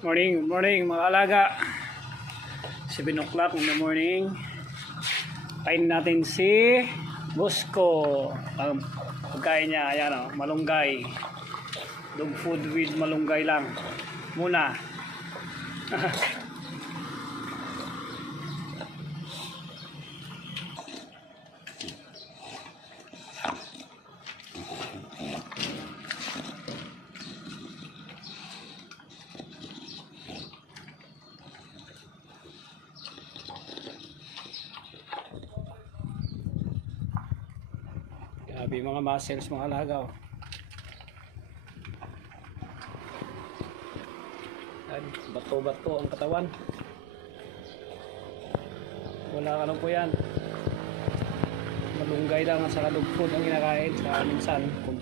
Morning, morning mga alaga. 7 o'clock in the morning. Kain natin si Bosco. Ang pagkain niya, ayan o, malunggay. Dog food with malunggay lang. Muna. Grabe mga muscles mga alaga oh. Bato-bato ang katawan. Wala ka lang po yan. Malunggay lang at saka dog food ang kinakain. Saka minsan kunting